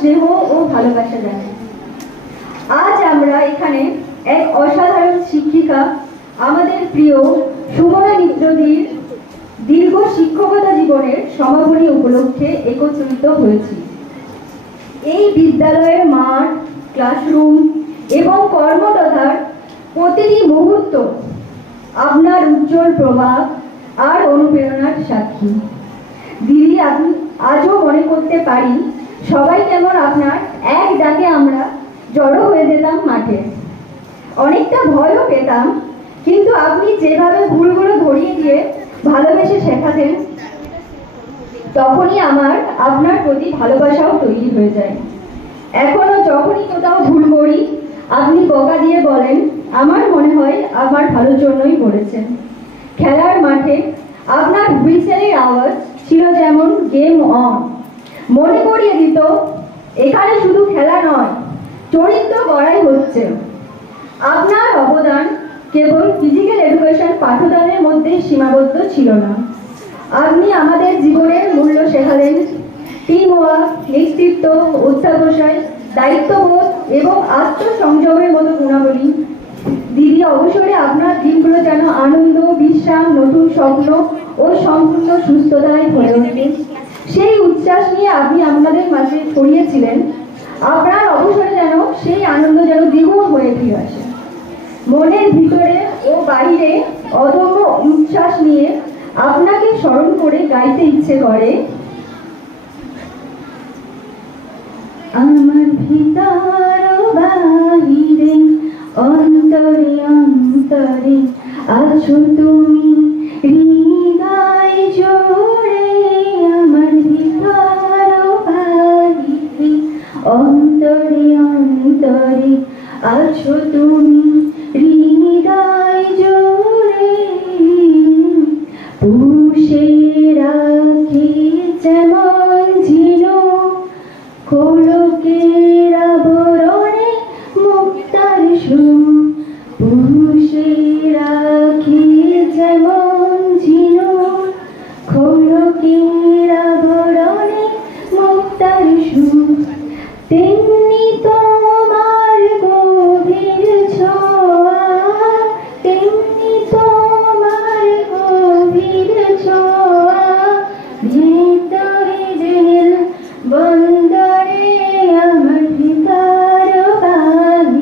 স্নেহ ও ভালোবাসা জানাই। আজ আমরা এখানে এক অসাধারণ শিক্ষিকা, আমাদের প্রিয় সুমনা মিত্রদির দীর্ঘ শিক্ষকতা জীবনের সমাপনী উপলক্ষে একত্রিত হয়েছি। এই বিদ্যালয়ের মাঠ, ক্লাসরুম এবং কর্মতথার প্রতিটি মুহূর্ত আপনার উজ্জ্বল প্রভাব আর অনুপ্রেরণার সাক্ষী। দিদি, আমি আজও মনে করতে পারি সবাই কেমন আপনার এক ডাকে আমরা জড়ো হয়ে যেতাম মাঠে। অনেকটা ভয়ও পেতাম, কিন্তু আপনি যেভাবে ভুলগুলো ধরিয়ে দিয়ে ভালোবেসে শেখাতেন, তখনই আমার আপনার প্রতি ভালোবাসাও তৈরি হয়ে যায়। এখনো যখনই কোথাও ভুল করি আপনি বকা দিয়ে বলেন, আমার মনে হয় আমার ভালোর জন্যই বলেছেন। খেলার মাঠে আপনার হুইসেলের আওয়াজ ছিল যেমন গেম অন, মনে করিয়ে দিত এখানে শুধু খেলা নয়, চরিত্র গড়াই হচ্ছে। আপনার অবদান কেবল ফিজিক্যাল এডুকেশন পাঠদানের মধ্যে সীমাবদ্ধ ছিল না, আপনি আমাদের জীবনের মূল্য শেখালেন। টিম ওয়ার্ক, নেতৃত্ব, অধ্যাবসায়, দায়িত্ববোধ এবং আত্মসংযমের মতো গুণাবলী। দিদি, অবসরে আপনার দিনগুলো যেন আনন্দ, বিশ্রাম, নতুন স্বপ্ন ও সম্পূর্ণ সুস্থতায় ভরে ওঠে। সেই উচ্ছ্বাস নিয়ে আপনি আমাদের মাঝে ছড়িয়েছিলেন। আপনার অবসরে যেন সেই আনন্দ যেন দ্বিগুণ হয়ে ফিরে আসে। মনের ভিতরে ও বাইরে অদম্য উচ্ছ্বাস নিয়ে আপনাকে স্মরণ করে গাইতে ইচ্ছে করে, আমার ভিতর বাহিরে অন্তরে অন্তরে আছো তুমি হৃদয় জোড়ে। আমার ভিতর বাহিরে অন্তরে অন্তরে আছো তুমি